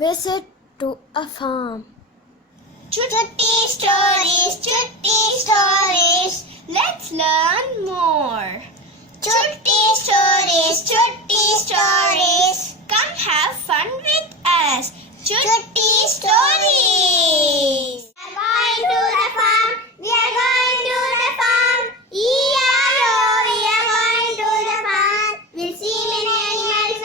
Visit to a farm. Chutti stories, let's learn more. Chutti stories, come have fun with us. Chutti stories. We are going to the farm. E-I-O, we are going to the farm. We'll see many animals.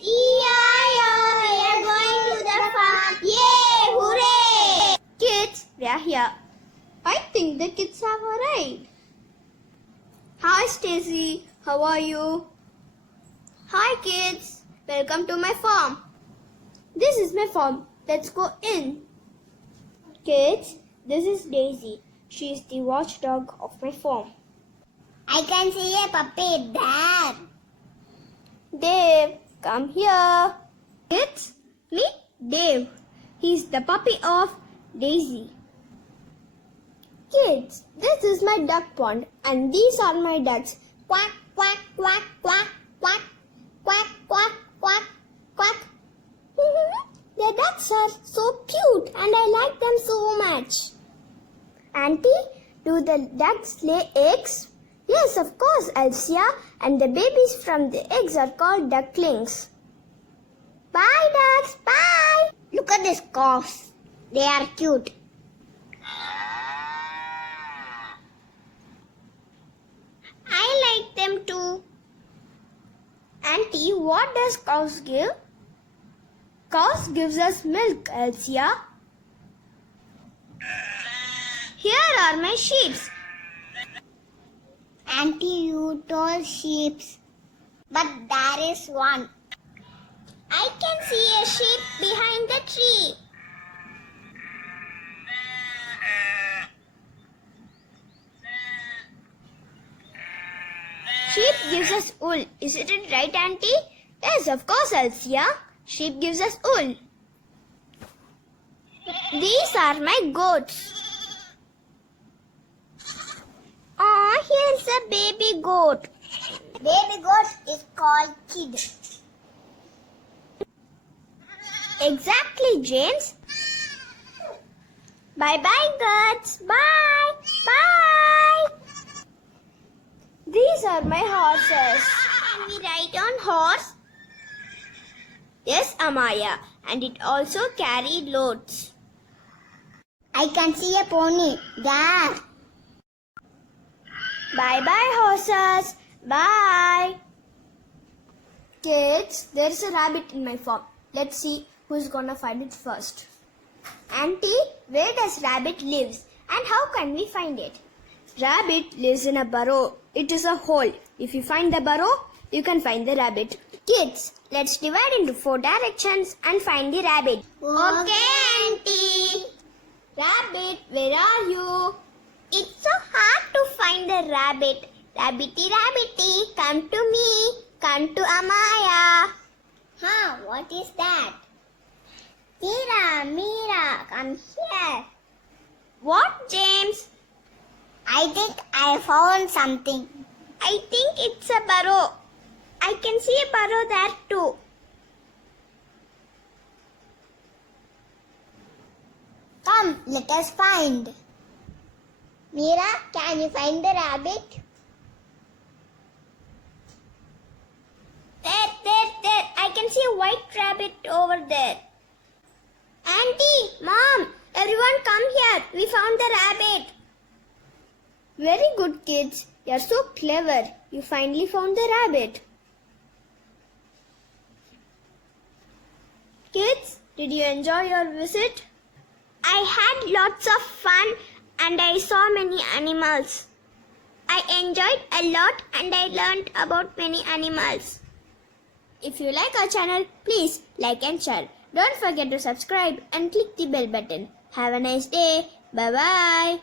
E-I-O, we are going to the farm. Yay, hooray! Kids, we are here. I think the kids have arrived. Hi Stacy, how are you? Hi kids, welcome to my farm. This is my farm. Let's go in. Kids, this is Daisy. She is the watchdog of my farm. I can see a puppy there. Dave, come here. Kids, meet Dave. He's the puppy of Daisy. Kids, this is my duck pond and these are my ducks. Quack, quack, quack, quack, quack, quack, quack, quack, quack. The ducks are so cute and I like them so much. Auntie, do the ducks lay eggs? Yes, of course, Elsia. And the babies from the eggs are called ducklings. Bye, ducks. Bye. Look at these calves. They are cute. I like them too. Auntie, what does cows give? Cows gives us milk, Elsia. Here are my sheep. Auntie, you told sheep, but there is one. I can see a sheep behind the tree. Sheep gives us wool. Isn't it right, Auntie? Yes, of course, Elsia. Sheep gives us wool. These are my goats. Oh, here's a baby goat. Baby goat is called kid. Exactly, James. Bye-bye, goats. Bye. Bye. These are my horses. Can we ride on horse? Yes, Amaya. And it also carried loads. I can see a pony there. Bye-bye, horses. Bye. Kids, there's a rabbit in my farm. Let's see who's gonna find it first. Auntie, where does rabbit live and how can we find it? Rabbit lives in a burrow. It is a hole. If you find the burrow, you can find the rabbit. Kids, let's divide into 4 directions and find the rabbit. Okay, Auntie. Rabbit, where are you? It's so hard to find a rabbit. Rabbity, come to me. Come to Amaya. Huh, what is that? Mira, come here. What, James? I think I found something. I think it's a burrow. I can see a burrow there too. Come, let us find. Mira, can you find the rabbit? There. I can see a white rabbit over there. Auntie, Mom, everyone come here. We found the rabbit. Very good, kids. You're so clever. You finally found the rabbit. Kids, did you enjoy your visit? I had lots of fun and I saw many animals. I enjoyed a lot and I learned about many animals. If you like our channel, please like and share. Don't forget to subscribe and click the bell button. Have a nice day. Bye-bye.